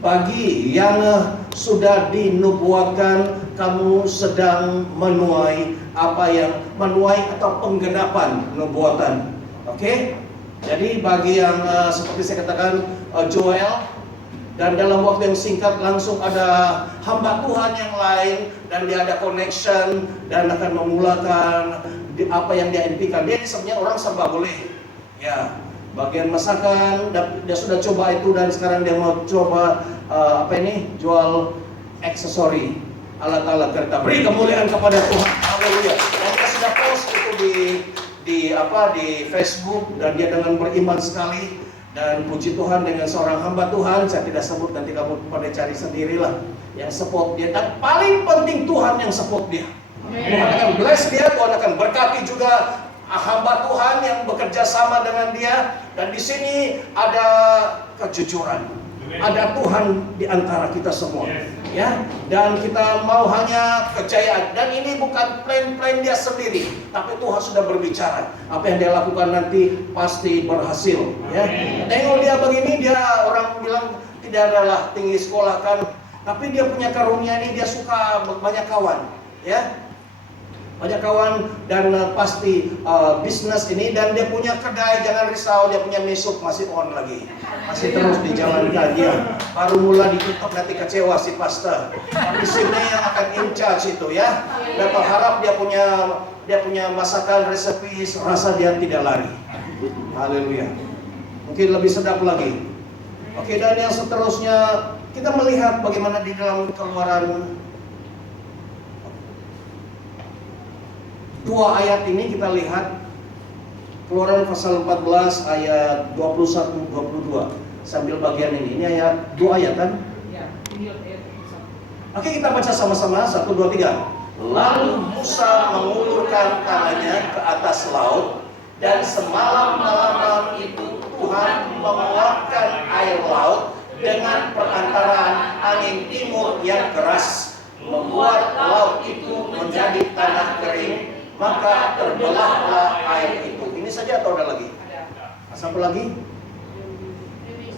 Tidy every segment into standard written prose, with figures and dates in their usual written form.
bagi yang sudah dinubuatkan, kamu sedang menuai menuai atau penggenapan nubuatan. Oke? Jadi bagi yang seperti saya katakan Joel, dan dalam waktu yang singkat langsung ada hamba Tuhan yang lain, dan dia ada connection dan akan memulakan apa yang dia impikan. Dia sebenarnya orang serba boleh. Ya, bagian masakan dia sudah coba itu, dan sekarang dia mau coba jual aksesori, alat-alat kereta. Beri kemuliaan kepada Tuhan. Haleluya. Dan dia sudah post itu di Facebook, dan dia dengan beriman sekali. Dan puji Tuhan dengan seorang hamba Tuhan, saya tidak sebut, nanti kamu pada cari sendirilah, yang support dia. Dan paling penting Tuhan yang support dia. Tuhan akan bless dia, Tuhan akan berkati juga hamba Tuhan yang bekerja sama dengan dia. Dan di sini ada kejujuran, ada Tuhan di antara kita semua, ya. Dan kita mau hanya kejayaan. Dan ini bukan plan dia sendiri, tapi Tuhan sudah berbicara. Apa yang dia lakukan nanti pasti berhasil, ya. Tengok dia begini, dia orang bilang tidak adalah tinggi sekolah kan, tapi dia punya karunia ini, dia suka banyak kawan, ya. Banyak kawan, dan pasti bisnis ini, dan dia punya kedai, jangan risau, dia punya mesuk masih on lagi, masih terus dijalankan. Dia baru mulai ditutup, nanti kecewa si pastor, tapi sini yang akan in charge itu, ya. Dan berharap dia punya masakan resepi, rasa dia tidak lari. Haleluya. Mungkin lebih sedap lagi. Oke, dan yang seterusnya kita melihat bagaimana di dalam Keluaran 2 ayat ini, kita lihat Keluaran pasal 14 ayat 21-22. Sambil bagian ini ayat 2 ayat kan? Oke, kita baca sama-sama, 1, 2, 3. Lalu Musa mengulurkan tangannya ke atas laut, dan semalam-malaman itu Tuhan menguapkan air laut dengan perantaraan angin timur yang keras, membuat laut itu menjadi tanah kering. Maka terbelahlah air itu. Ini saja atau ada lagi? Satu lagi?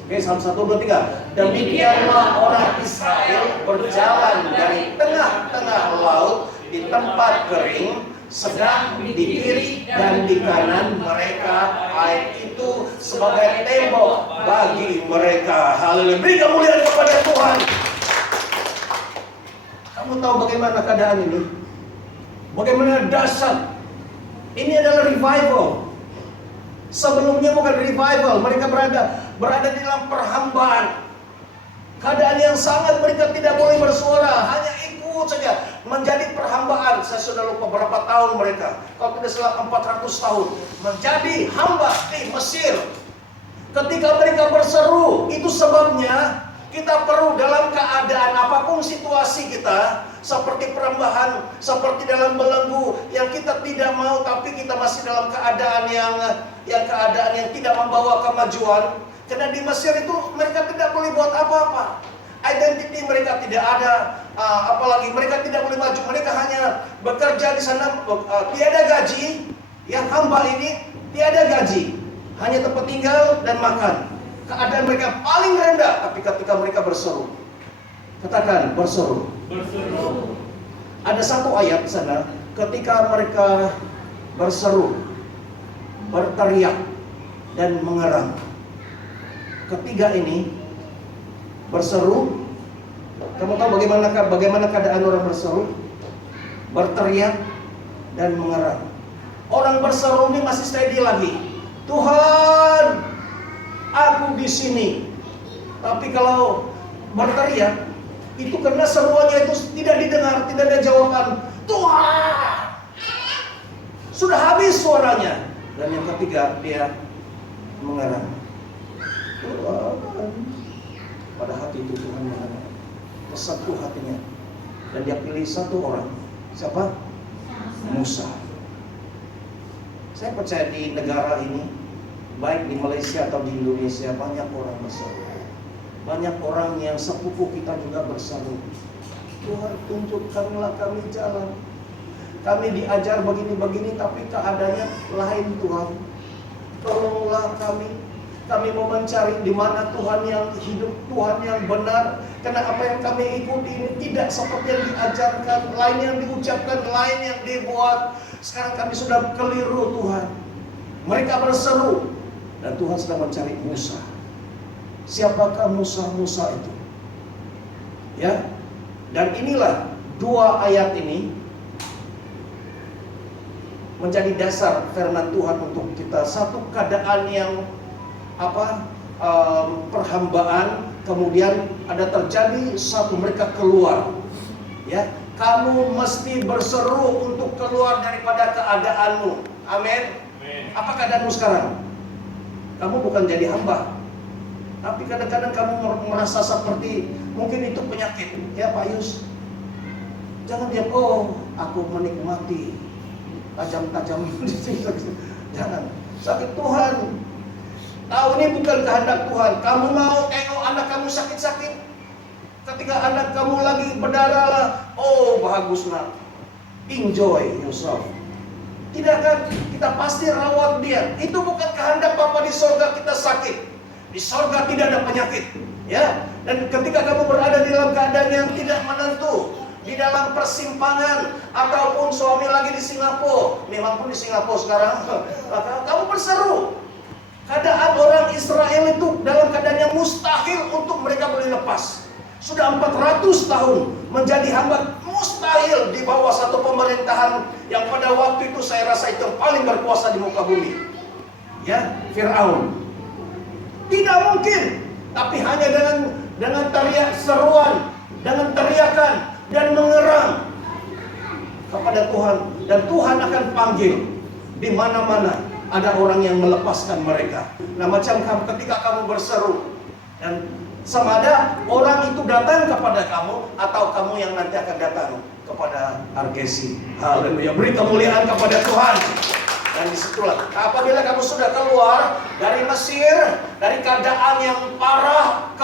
Oke, 1, 2, 3. Demikianlah orang Israel berjalan dari tengah-tengah laut di tempat kering, sedang di kiri dan di kanan mereka air itu sebagai tembok bagi mereka. Haleluya. Beri kemuliaan kepada Tuhan. Kamu tahu bagaimana keadaan ini? Bagaimana dahsyat. Ini adalah revival. Sebelumnya bukan revival, mereka berada di dalam perhambaan. Keadaan yang sangat, mereka tidak boleh bersuara, hanya ikut saja menjadi perhambaan. Saya sudah lupa berapa tahun mereka, kalau tidak salah 400 tahun menjadi hamba di Mesir. Ketika mereka berseru, itu sebabnya kita perlu dalam keadaan apapun situasi kita, seperti perambahan, seperti dalam belenggu yang kita tidak mau, tapi kita masih dalam keadaan yang tidak membawa kemajuan. Karena di Mesir itu mereka tidak boleh buat apa-apa. Identity mereka tidak ada, apalagi mereka tidak boleh maju. Mereka hanya bekerja di sana, tiada gaji. Yang hamba ini tiada gaji, hanya tempat tinggal dan makan. Keadaan mereka paling rendah, tapi ketika mereka berseru, katakan berseru. Ada satu ayat di sana, ketika mereka berseru, berteriak dan mengerang. Ketiga ini berseru. Kamu tahu bagaimana keadaan orang berseru, berteriak dan mengerang. Orang berseru ini masih steady lagi. Tuhan, aku di sini. Tapi kalau berteriak, itu karena seruannya itu tidak didengar, tidak ada jawaban. Tuhan, sudah habis suaranya. Dan yang ketiga, dia mengerang. Tuhan, pada hati itu Tuhan mengerang, tersentuh hatinya, dan dia pilih satu orang. Siapa? Musa. Saya percaya di negara ini, baik di Malaysia atau di Indonesia, banyak orang berseru. Banyak orang yang sepupu kita juga berseru. Tuhan, tunjukkanlah kami jalan. Kami diajar begini-begini, tapi keadaannya lain Tuhan. Tolonglah kami. Kami mau mencari di mana Tuhan yang hidup, Tuhan yang benar. Karena apa yang kami ikuti ini tidak seperti yang diajarkan, lain yang diucapkan, lain yang dibuat. Sekarang kami sudah keliru Tuhan. Mereka berseru dan Tuhan sedang mencari Musa. Siapakah Musa itu? Ya. Dan inilah dua ayat ini menjadi dasar firman Tuhan untuk kita. Satu keadaan yang perhambaan, kemudian ada terjadi satu, mereka keluar. Ya, kamu mesti berseru untuk keluar daripada keadaanmu. Amin. Apa keadaanmu sekarang? Kamu bukan jadi hamba, tapi kadang-kadang kamu merasa seperti mungkin itu penyakit. Ya Pak Yus, jangan diam, oh aku menikmati tajam-tajam. Jangan. Sakit Tuhan. Tahu ini bukan kehendak Tuhan. Kamu mau tengok anak kamu sakit-sakit? Ketika anak kamu lagi berdarah lah, oh bagus nak, enjoy yourself. Tidak kan? Kita pasti rawat dia. Itu bukan kehendak Bapa di sorga kita sakit. Di sorga tidak ada penyakit. Ya. Dan ketika kamu berada di dalam keadaan yang tidak menentu, di dalam persimpangan, ataupun suami lagi di Singapura, memang pun di Singapura sekarang, kamu berseru. Keadaan orang Israel itu dalam keadaan yang mustahil untuk mereka boleh lepas. Sudah 400 tahun menjadi hamba, mustahil di bawah satu pemerintahan yang pada waktu itu saya rasa itu paling berkuasa di muka bumi. Ya, Firaun. Tidak mungkin, tapi hanya dengan teriak seruan, dengan teriakan dan mengerang kepada Tuhan, dan Tuhan akan panggil di mana-mana. Ada orang yang melepaskan mereka. Nah, macam ketika kamu berseru, dan sama ada orang itu datang kepada kamu, atau kamu yang nanti akan datang kepada Argesi. Haleluya, beri kemuliaan kepada Tuhan. Dan disitulah, apabila kamu sudah keluar dari Mesir, dari keadaan yang parah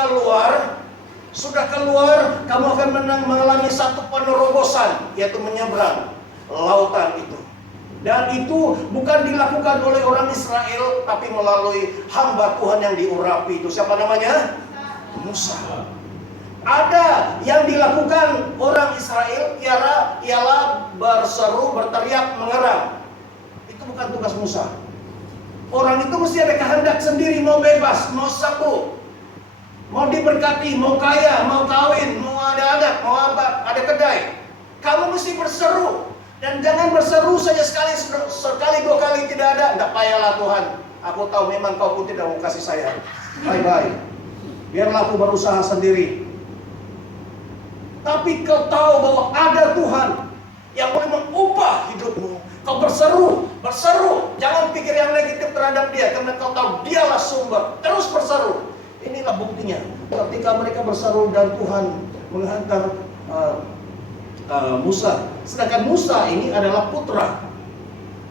sudah keluar, kamu akan mengalami satu penerobosan, yaitu menyeberang lautan itu. Dan itu bukan dilakukan oleh orang Israel, tapi melalui hamba Tuhan yang diurapi itu. Siapa namanya? Musa. Ada yang dilakukan orang Israel, ialah berseru, berteriak, mengerang. Itu bukan tugas Musa. Orang itu mesti ada kehendak sendiri, mau bebas, mau sembuh, mau diberkati, mau kaya, mau kawin, mau ada anak, mau ada kedai. Kamu mesti berseru. Dan jangan berseru saja sekali dua kali tidak ada. Tidak payahlah Tuhan, aku tahu memang kau pun tidak mau kasih saya. Bye-bye, biarlah aku berusaha sendiri. Tapi kau tahu bahwa ada Tuhan yang boleh mengubah hidupmu. Kau berseru. Jangan pikir yang negatif terhadap dia, karena kau tahu dialah sumber. Terus berseru. Inilah buktinya. Ketika mereka berseru dan Tuhan menghantar Musa. Sedangkan Musa ini adalah putra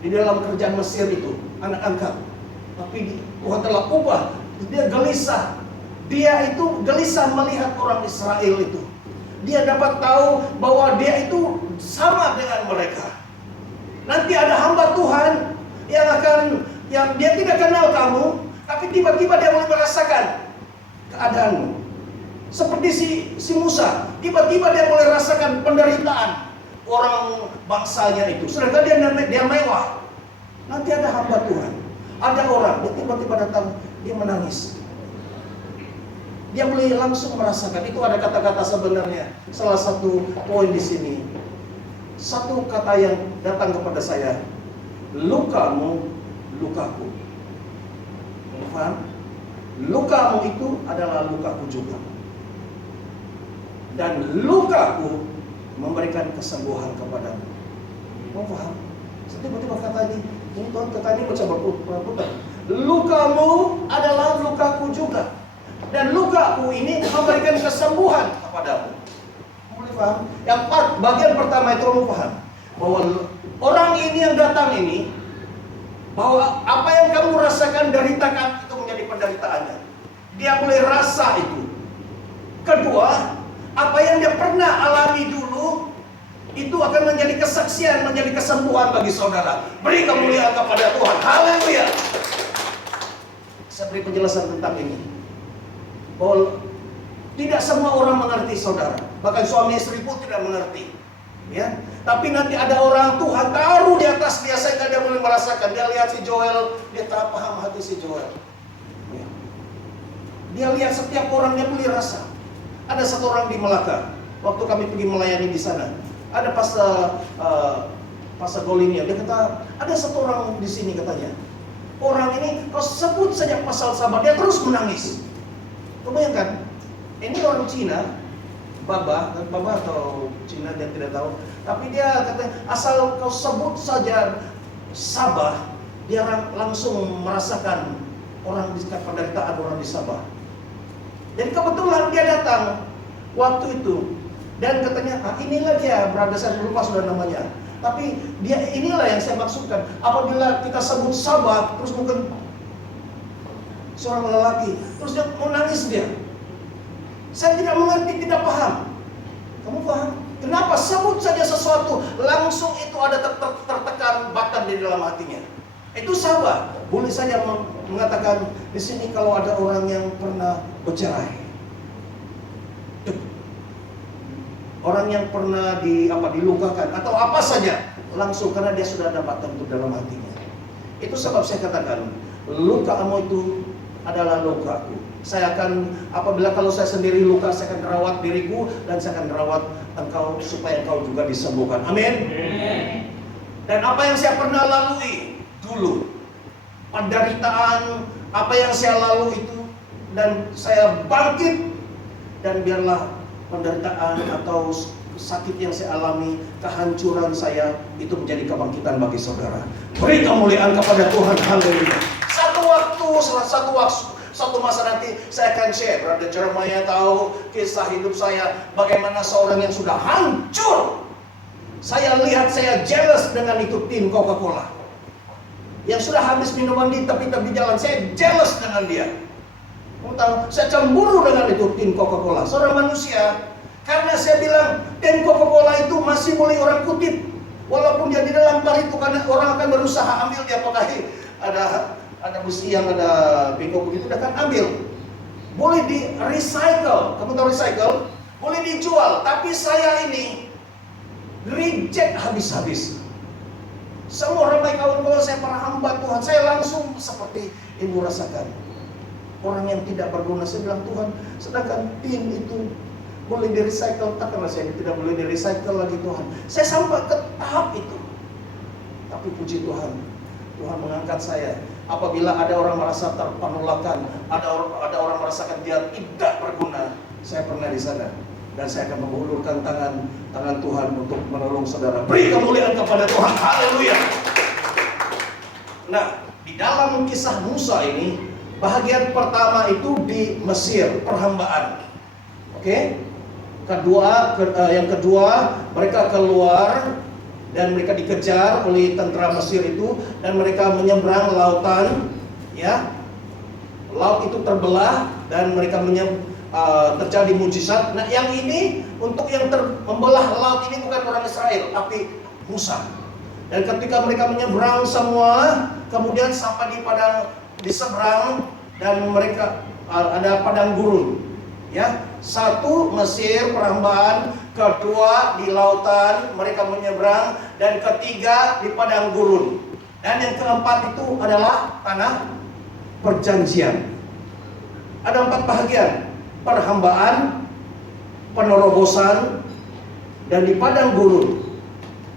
di dalam kerajaan Mesir itu, anak angkat. Tapi Tuhan telah ubah. Dia gelisah. Dia itu gelisah melihat orang Israel itu. Dia dapat tahu bahwa dia itu sama dengan mereka. Nanti ada hamba Tuhan yang dia tidak kenal kamu, tapi tiba-tiba dia mulai merasakan keadaanmu. Seperti si Musa, tiba-tiba dia mulai rasakan penderitaan orang bangsanya itu. Sedangkan dia mewah. Nanti ada hamba Tuhan, ada orang, dia tiba-tiba datang, dia menangis. Dia mulai langsung merasakan. Itu ada kata-kata sebenarnya. Salah satu poin di sini. Satu kata yang datang kepada saya, lukamu, lukaku. Paham? Lukamu itu adalah lukaku juga. Dan lukaku memberikan kesembuhan kepadamu. Mau paham? Tiba-tiba kata ini Tuhan kata ini macam berputar. Lukamu adalah lukaku juga. Dan lukaku ini memberikan kesembuhan kepadamu. Boleh paham? Yang bagian pertama itu kamu paham bahwa orang ini yang datang ini, bahwa apa yang kamu rasakan deritakan itu menjadi penderitaannya. Dia boleh rasa itu. Kedua, apa yang dia pernah alami dulu itu akan menjadi kesaksian, menjadi kesembuhan bagi saudara. Beri kemuliaan kepada Tuhan. Haleluya. Saya beri penjelasan tentang ini. Bahwa tidak semua orang mengerti saudara. Bahkan suami istri pun tidak mengerti. Ya, tapi nanti ada orang Tuhan taruh di atas dia sehingga dia boleh merasakan. Dia lihat si Joel, dia tak paham hati si Joel. Ya. Dia lihat setiap orang, dia boleh rasa. Ada satu orang di Melaka, waktu kami pergi melayani di sana, ada pastor Golinia, dia kata ada satu orang di sini katanya. Orang ini kau sebut saja pasal sabar, dia terus menangis. Kau bayangkan, ini orang Cina. Baba atau Cina dia tidak tahu. Tapi dia katanya asal kau sebut saja Sabah, dia langsung merasakan orang di penderitaan orang di Sabah. Dan kebetulan dia datang waktu itu dan katanya inilah dia, berada saya lupa sudah namanya. Tapi dia inilah yang saya maksudkan. Apabila kita sebut Sabah, terus mungkin seorang lelaki, terus dia mau nangis dia. Saya tidak mengerti, tidak paham. Kamu paham? Kenapa sebut saja sesuatu langsung itu ada tertekan batan di dalam hatinya? Itu Sabah. Boleh saja mengatakan di sini kalau ada orang yang pernah bercerai, orang yang pernah dilukakan atau apa saja, langsung karena dia sudah ada batan itu dalam hatinya. Itu sebab saya katakan lukamu itu adalah lukaku. Saya akan, apabila kalau saya sendiri luka, saya akan rawat diriku dan saya akan rawat engkau supaya engkau juga disembuhkan. Amin. Dan apa yang saya pernah lalui dulu, penderitaan apa yang saya lalui itu, dan saya bangkit, dan biarlah penderitaan atau sakit yang saya alami, kehancuran saya itu menjadi kebangkitan bagi saudara. Beri kemuliaan kepada Tuhan. Haleluya. Satu masa nanti saya akan share. Brother Jeremiah tahu kisah hidup saya, bagaimana seorang yang sudah hancur. Saya lihat, saya jealous dengan itu tim Coca-Cola yang sudah habis minuman di tepi-tepi jalan. Saya jealous dengan dia. Kamu tahu, saya cemburu dengan itu tim Coca-Cola. Seorang manusia, karena saya bilang tim Coca-Cola itu masih boleh orang kutip, walaupun dia di dalam bar itu, karena orang akan berusaha ambil dia pakai ada besi yang ada bengkok begitu, dia akan ambil. Boleh di recycle, kamu tahu recycle? Boleh dijual, tapi saya ini reject habis-habis. Semua ramai kawan-kawan saya, para hamba Tuhan, saya langsung seperti ibu rasakan. Orang yang tidak berguna, saya bilang Tuhan, sedangkan tin itu boleh di recycle, takkanlah saya tidak boleh di recycle lagi Tuhan. Saya sampai ke tahap itu. Tapi puji Tuhan, Tuhan mengangkat saya. Apabila ada orang merasa terpenolakan, ada orang merasakan dia tidak berguna, saya pernah di sana dan saya akan mengulurkan tangan Tuhan untuk menolong saudara. Beri kemuliaan kepada Tuhan. Haleluya. Nah, di dalam kisah Musa ini, bahagian pertama itu di Mesir, perhambaan. Oke? Yang kedua, mereka keluar dan mereka dikejar oleh tentara Mesir itu, dan mereka menyeberang lautan, ya. Laut itu terbelah dan mereka terjadi mujizat. Nah, yang ini untuk yang membelah laut ini bukan orang Israel, tapi Musa. Dan ketika mereka menyeberang semua, kemudian sampai di seberang, dan mereka ada padang gurun. Ya, satu Mesir perhambaan, kedua di lautan mereka menyeberang, dan ketiga di padang gurun. Dan yang keempat itu adalah tanah perjanjian. Ada 4 bahagian: perhambaan, penerobosan, dan di padang gurun.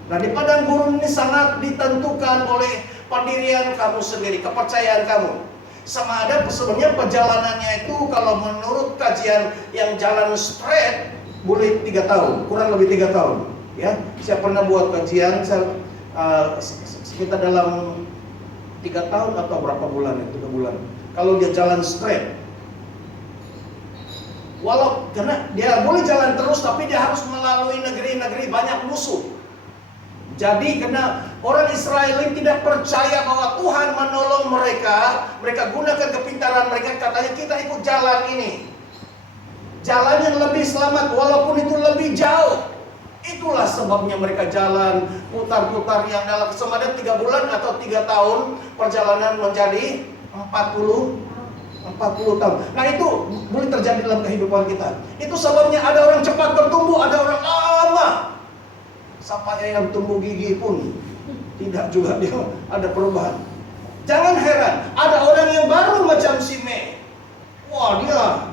Nah, di padang gurun ini sangat ditentukan oleh pendirian kamu sendiri, kepercayaan kamu. Sama ada sebenarnya perjalanannya itu, kalau menurut kajian yang jalan straight boleh 3 tahun, kurang lebih 3 tahun. Ya, saya pernah buat kajian, sekitar dalam 3 tahun atau berapa bulan ya, 3 bulan. Kalau dia jalan straight, karena dia boleh jalan terus, tapi dia harus melalui negeri-negeri banyak musuh. Jadi karena orang Israel ini tidak percaya bahwa Tuhan menolong mereka, mereka gunakan kepintaran mereka, katanya kita ikut jalan ini, jalan yang lebih selamat walaupun itu lebih jauh. Itulah sebabnya mereka jalan putar-putar yang dalam semada 3 bulan atau 3 tahun perjalanan menjadi 40 40 tahun. Nah itu boleh terjadi dalam kehidupan kita. Itu sebabnya ada orang cepat bertumbuh, ada orang lama. Sampai ayam tumbuh gigi pun tidak juga dia ada perubahan. Jangan heran, ada orang yang baru macam si Mei. Wah dia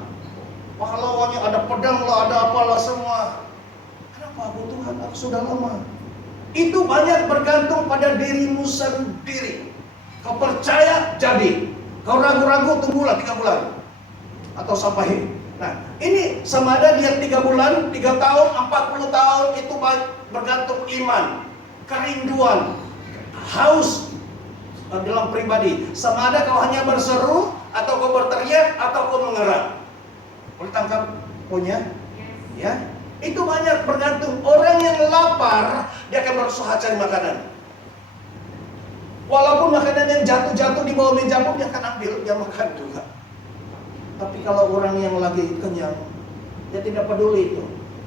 pahlawannya, ada pedang lah, ada apalah semua. Kenapa aku Tuhan? Aku sudah lama. Itu banyak bergantung pada dirimu sendiri. Kau percaya jadi, kau ragu-ragu tunggulah 3 bulan atau sampai. Nah ini sama ada dia 3 bulan, 3 tahun, 40 tahun, itu bergantung iman, kerinduan, haus dalam pribadi. Sama ada kau hanya berseru, atau kau berteriak, atau kau mengerang. Boleh tangkap poinnya? Ya, itu banyak bergantung. Orang yang lapar, dia akan berusaha cari makanan. Walaupun makanan yang jatuh-jatuh di bawah meja pun dia akan ambil, dia makan juga. Tapi kalau orang yang lagi kenyang, dia tidak peduli itu.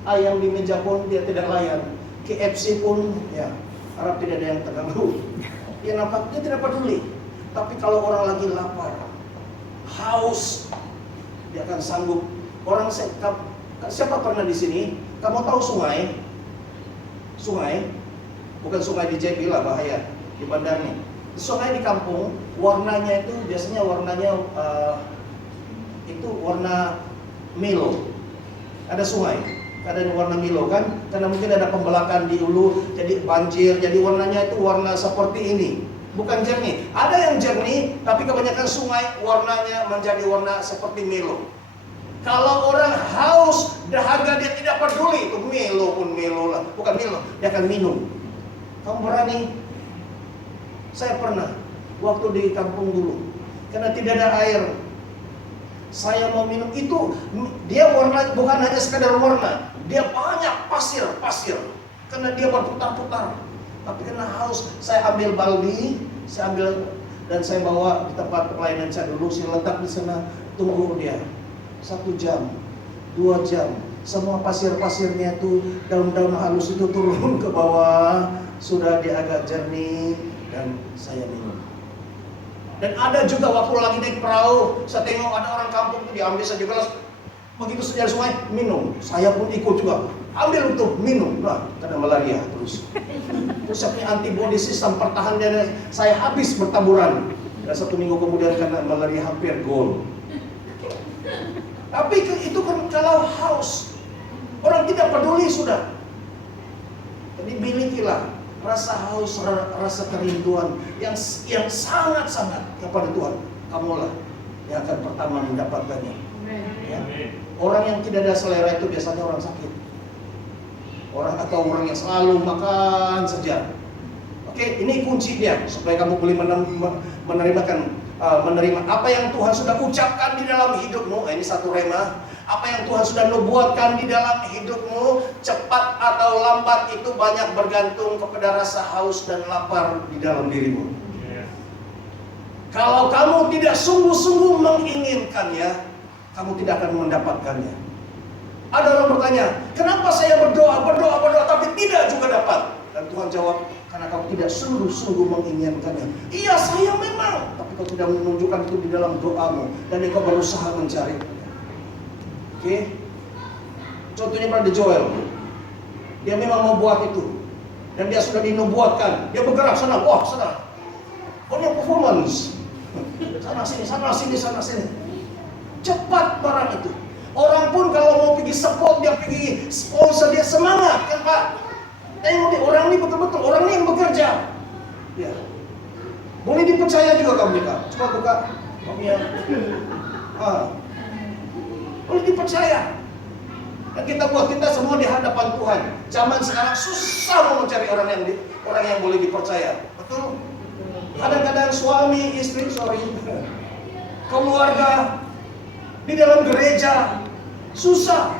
Ayam di meja pun dia tidak layan. KFC pun, ya, harap tidak ada yang terganggu. Dia nampak, dia tidak peduli. Tapi kalau orang lagi lapar, haus, dia akan sanggup. Orang siapa pernah di sini? Kamu tahu sungai? Sungai, bukan sungai di JP lah, bahaya di bandar nih. Sungai di kampung, warnanya itu biasanya warnanya itu warna Milo. Ada sungai, ada warna Milo kan? Karena mungkin ada pembelakan di hulu, jadi banjir, jadi warnanya itu warna seperti ini. Bukan jernih. Ada yang jernih, tapi kebanyakan sungai warnanya menjadi warna seperti Milo. Kalau orang haus, dahaga, dia tidak peduli itu Milo pun Milo lah, bukan Milo, dia akan minum. Kamu berani? Saya pernah waktu di kampung dulu, karena tidak ada air, saya mau minum itu. Dia warna bukan hanya sekadar warna, dia banyak pasir, karena dia berputar-putar. Tapi karena haus, saya ambil baldi, dan saya bawa di tempat pelayanan saya dulu. Saya letak di sana, tunggu dia 1 jam, 2 jam. Semua pasir-pasirnya itu, daun-daun halus itu turun ke bawah, sudah dia agak jernih, dan saya minum. Dan ada juga waktu lagi naik perahu, saya tengok ada orang kampung itu diambil saja gelas, begitu saja sungai minum. Saya pun ikut juga, ambil untuk minum. Nah, karena malaria terus. Terus saya punya antibody, sistem pertahanan saya habis bertaburan. Dan 1 minggu kemudian karena malaria hampir gol. Tapi itu kalau haus, orang tidak peduli sudah. Jadi milikilah rasa haus, rasa kerinduan yang sangat-sangat kepada Tuhan. Kamulah yang akan pertama mendapatkannya. Ya. Orang yang tidak ada selera itu biasanya orang sakit. Atau orang yang selalu makan saja. Oke, ini kunci dia supaya kamu boleh menerima apa yang Tuhan sudah ucapkan di dalam hidupmu. Ini satu rema. Apa yang Tuhan sudah nubuatkan di dalam hidupmu, cepat atau lambat itu banyak bergantung kepada rasa haus dan lapar di dalam dirimu. Kalau kamu tidak sungguh-sungguh menginginkannya, kamu tidak akan mendapatkannya. Ada orang bertanya, kenapa saya berdoa, tapi tidak juga dapat? Dan Tuhan jawab, karena kamu tidak sungguh-sungguh menginginkannya. Iya, saya memang, tapi kau tidak menunjukkan itu di dalam doamu, dan kau berusaha mencari. Oke, contohnya pada Joel, dia memang mau buat itu, dan dia sudah dinubuatkan, dia bergerak sana, punya performance, sana sini, cepat barang itu. Orang pun kalau mau pergi support, dia pergi sponsor, dia semangat kan Pak. Tengok dia, orang ini betul-betul, orang ini yang bekerja. Ya, boleh dipercaya juga kamu Kak. Coba buka, kamu ya. Boleh dipercaya. Dan kita semua di hadapan Tuhan. Zaman sekarang susah mau mencari orang yang boleh dipercaya. Betul? Kadang-kadang suami, istri, keluarga, di dalam gereja susah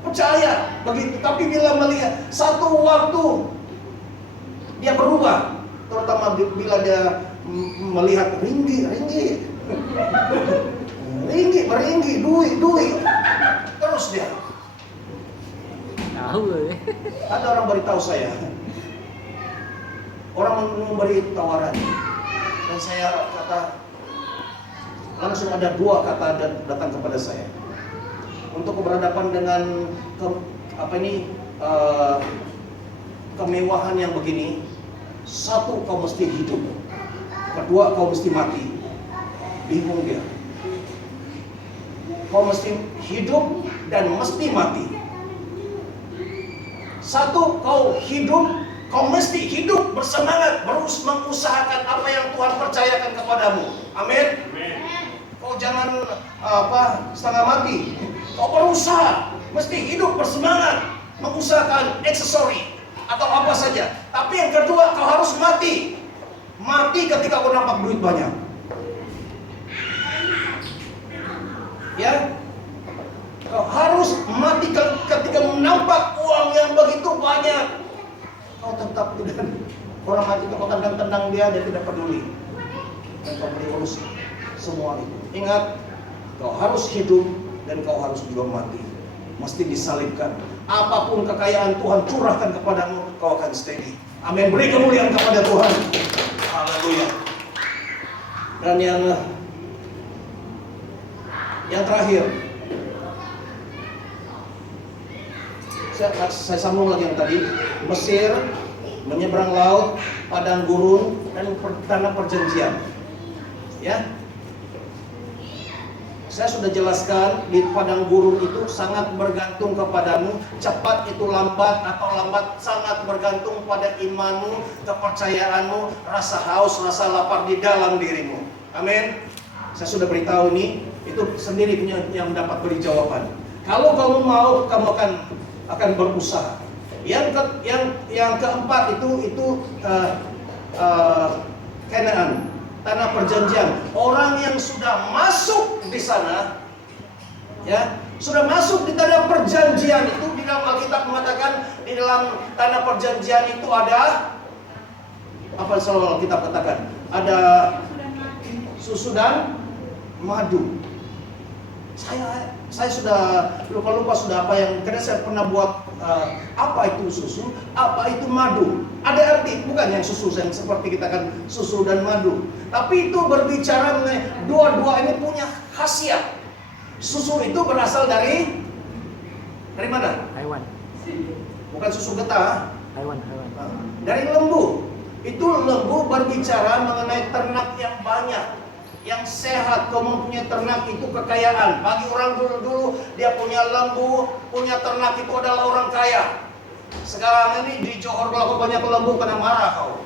percaya begitu. Tapi bila melihat satu waktu dia berubah, terutama bila dia melihat ringgi, duit, terus dia. Ada orang beritahu saya, orang memberi tawaran, dan saya kata, langsung ada dua kata datang kepada saya. Untuk berhadapan dengan kemewahan yang begini, satu, kau mesti hidup, kedua, kau mesti mati. Bingung dia. Kau mesti hidup dan mesti mati. Satu, kau hidup, kau mesti hidup bersemangat, mengusahakan apa yang Tuhan percayakan kepadamu. Amin. Kau jangan setengah mati. Kau berusaha, mesti hidup bersemangat, mengusahakan aksesori atau apa saja. Tapi yang kedua, kau harus mati. Mati ketika kau nampak duit banyak. Ya, kau harus mati ketika menampak uang yang begitu banyak. Kau tetap tidak. Orang mati kau tendang dia tidak peduli. Dan kau urus semua itu. Ingat, kau harus hidup dan kau harus juga mati. Mesti disalibkan. Apapun kekayaan Tuhan curahkan kepadamu, kau akan steady. Amin. Beri kemuliaan kepada Tuhan. Haleluya. Dan yang terakhir, saya sambung lagi yang tadi. Mesir, menyeberang laut, padang gurun, dan tanah perjanjian. Ya, saya sudah jelaskan di padang gurun itu sangat bergantung kepadamu. Cepat itu lambat atau lambat sangat bergantung pada imanmu, kepercayaanmu, rasa haus, rasa lapar di dalam dirimu. Amin. Saya sudah beritahu ini, itu sendiri punya yang dapat beri jawaban. Kalau kamu mau, kamu akan berusaha. Yang keempat itu Kanaan, tanah perjanjian. Orang yang sudah masuk di sana, ya, sudah masuk di tanah perjanjian itu. Di dalam Alkitab mengatakan di dalam tanah perjanjian itu ada apa? Selalu Alkitab katakan ada susu dan madu. Saya sudah lupa sudah apa yang karena saya pernah buat apa itu susu, apa itu madu. Ada arti, bukan yang susu yang seperti kita kan susu dan madu. Tapi itu berbicara mengenai dua-dua ini punya khasiat. Susu itu berasal dari mana? Hewan. Bukan susu getah. Hewan. Dari lembu. Itu lembu berbicara mengenai ternak yang banyak, yang sehat. Kau mempunyai ternak itu kekayaan. Bagi orang dulu dia punya lembu, punya ternak itu adalah orang kaya. Sekarang ini di Johor kalau kau banyak lembu kena marah kau.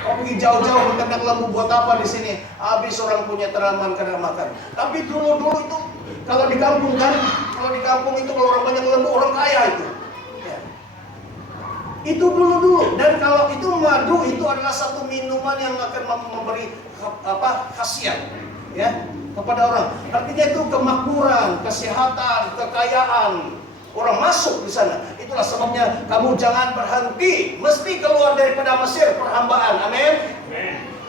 Kau pergi jauh-jauh menternak lembu buat apa di sini? Habis orang punya tanaman kena makan. Tapi dulu itu kalau di kampung itu kalau orang banyak lembu orang kaya itu. Ya. Itu dulu. Dan kalau itu madu itu adalah satu minuman yang akan memberi khasiat ya kepada orang. Artinya itu kemakmuran, kesehatan, kekayaan. Orang masuk di sana. Itulah sebabnya kamu jangan berhenti, mesti keluar daripada Mesir perhambaan. Amin.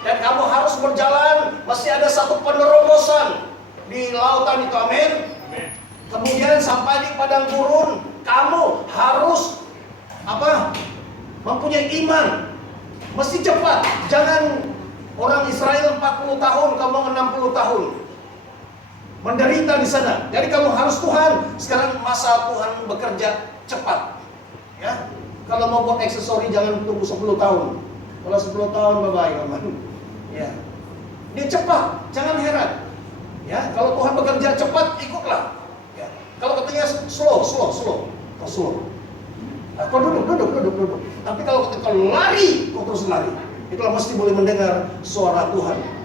Dan kamu harus berjalan, mesti ada satu penerobosan di lautan itu. Amin. Kemudian sampai di padang gurun, kamu harus mempunyai iman. Mesti cepat. Jangan orang Israel 40 tahun, kamu 60 tahun menderita di sana. Jadi kamu harus Tuhan. Sekarang masa Tuhan bekerja cepat. Ya. Kalau mau buat aksesori jangan tunggu 10 tahun. Kalau 10 tahun bye-bye kamu. Ya. Dia cepat, jangan heran. Ya, kalau Tuhan bekerja cepat ikutlah. Ya. Kalau katanya slow. Kau duduk. Tapi kalau lari, kau terus lari. Itulah mesti boleh mendengar suara Tuhan.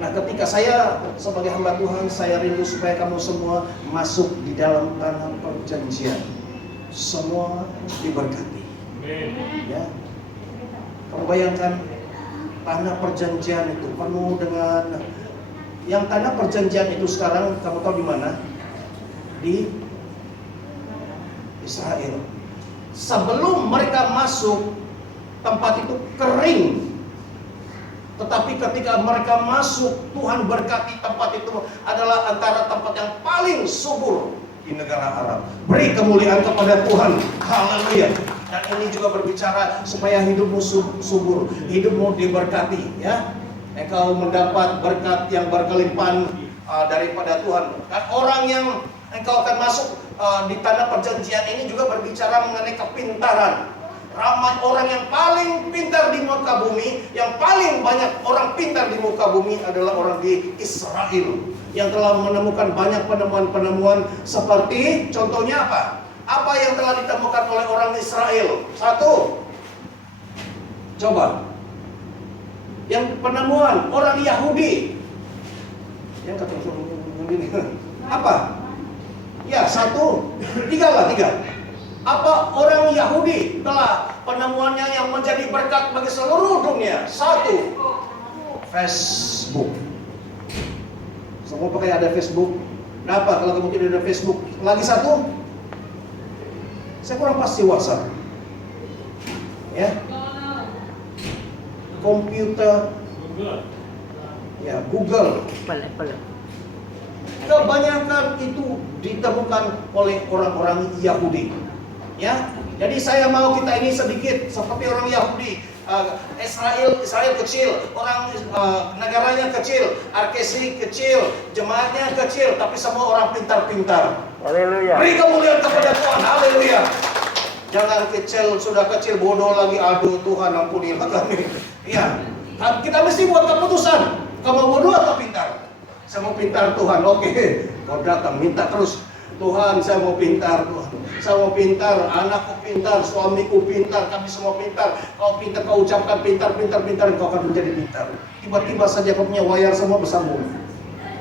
Nah, ketika saya sebagai hamba Tuhan, saya rindu supaya kamu semua masuk di dalam tanah perjanjian. Semua diberkati. Ya. Kamu bayangkan tanah perjanjian itu penuh dengan yang tanah perjanjian itu sekarang kamu tahu di mana? Di Israel. Sebelum mereka masuk, tempat itu kering. Tetapi ketika mereka masuk, Tuhan berkati tempat itu adalah antara tempat yang paling subur di negara Arab. Beri kemuliaan kepada Tuhan. Haleluya. Dan ini juga berbicara supaya hidupmu subur, hidupmu diberkati, ya. engkau mendapat berkat yang berkelimpahan daripada Tuhan. Dan orang yang engkau akan masuk di tanah perjanjian ini juga berbicara mengenai kepintaran. Ramai orang yang paling pintar di muka bumi, yang paling banyak orang pintar di muka bumi adalah orang di Israel, yang telah menemukan banyak penemuan-penemuan seperti contohnya apa? Apa yang telah ditemukan oleh orang Israel? Satu, coba. Yang penemuan orang Yahudi. Yang kata begini. Apa? Ya, satu. Tiga. Apa orang Yahudi telah penemuannya yang menjadi berkat bagi seluruh dunia? Satu, Facebook. Semua pakai ada Facebook. Kenapa kalau kamu tidak ada Facebook? Lagi satu, saya kurang pasti WhatsApp. Ya, komputer. Ya, Google. Kebanyakan itu ditemukan oleh orang-orang Yahudi. Ya, jadi saya mau kita ini sedikit seperti orang Yahudi. Israel kecil, orang negaranya kecil, Arkesi kecil, jemaatnya kecil, tapi semua orang pintar-pintar. Haleluya. Beri kemuliaan kepada Tuhan. Haleluya. Jangan kecil, sudah kecil bodoh lagi. Aduh Tuhan ampunilah kami. Ya, kita mesti buat keputusan. Kamu bodoh atau pintar? Saya mau pintar Tuhan. Oke, kau datang minta terus. Tuhan, saya mau pintar Tuhan. Saya mau pintar, anakku pintar, suamiku pintar, kami semua pintar. Kau pintar, kau ucapkan pintar, kau akan menjadi pintar. Tiba-tiba saja kau punya wayar semua bersambung.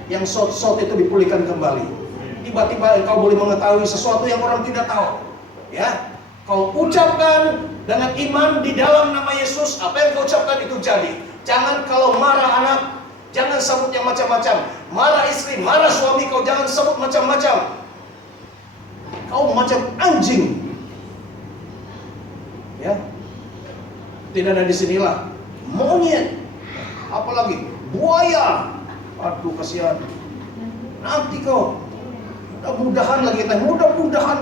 Yang short itu dipulihkan kembali. Tiba-tiba kau boleh mengetahui sesuatu yang orang tidak tahu. Ya, kau ucapkan dengan iman di dalam nama Yesus, apa yang kau ucapkan itu jadi. Jangan kalau marah anak, jangan sebut yang macam-macam. Marah istri, marah suami, kau jangan sebut macam-macam. Kau macam anjing. Ya. Tidak ada di sinilah. Monyet. Apalagi buaya. Aduh kasihan. Nanti kau mudah-mudahan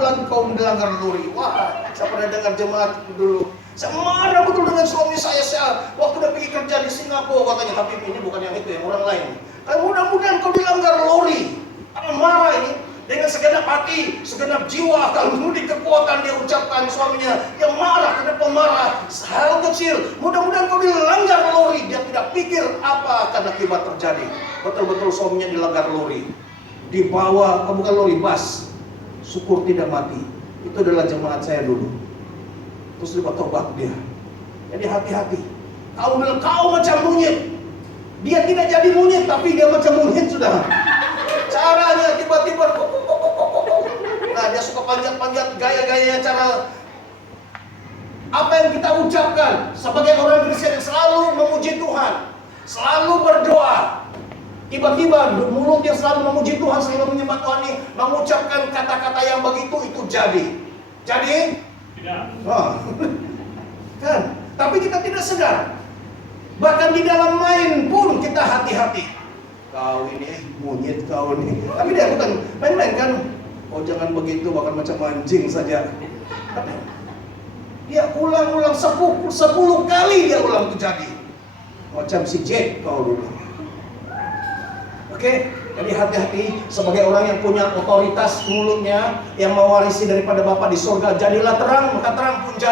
lagi kau melanggar naluri. Wah, saya pernah dengar jemaat dulu. Saya marah betul dengan suami saya waktu udah pergi kerja di Singapura katanya, tapi ini bukan yang itu, yang orang lain. Tapi mudah-mudahan kau dilanggar naluri. Karena marah ini dengan segenap hati, segenap jiwa, kalau menudi kekuatan dia ucapkan suaminya yang marah, karena pemarah, hal kecil. Mudah-mudahan kau dilanggar naluri, dia tidak pikir apa akan akibat terjadi. Betul-betul suaminya dilanggar naluri. Dibawa, bukan lori, bas. Syukur tidak mati. Itu adalah jemaat saya dulu. Terus dia tobat dia. Jadi hati-hati. Kau bilang kau macam monyet. Dia tidak jadi monyet, tapi dia macam monyet sudah. Caranya tiba-tiba, nah dia suka panjat-panjat, gaya-gayanya cara. Apa yang kita ucapkan sebagai orang Kristen yang selalu memuji Tuhan, selalu berdoa. Tiba-tiba mulutnya selalu memuji Tuhan, selalu menyembah Tuhan ini, mengucapkan kata-kata yang begitu, itu jadi. Jadi? Tidak. Oh. Kan? Tapi kita tidak sadar. Bahkan di dalam main pun kita hati-hati. Kau ini monyet kau ini. Tapi dia bukan main-main kan? Oh jangan begitu, bahkan macam anjing saja. Dia ulang-ulang 10 kali dia ulang itu jadi. Macam si Jack kau dulu. Oke, jadi hati-hati sebagai orang yang punya otoritas mulutnya, yang mewarisi daripada Bapa di surga. Jadilah terang, maka terang pun jadi.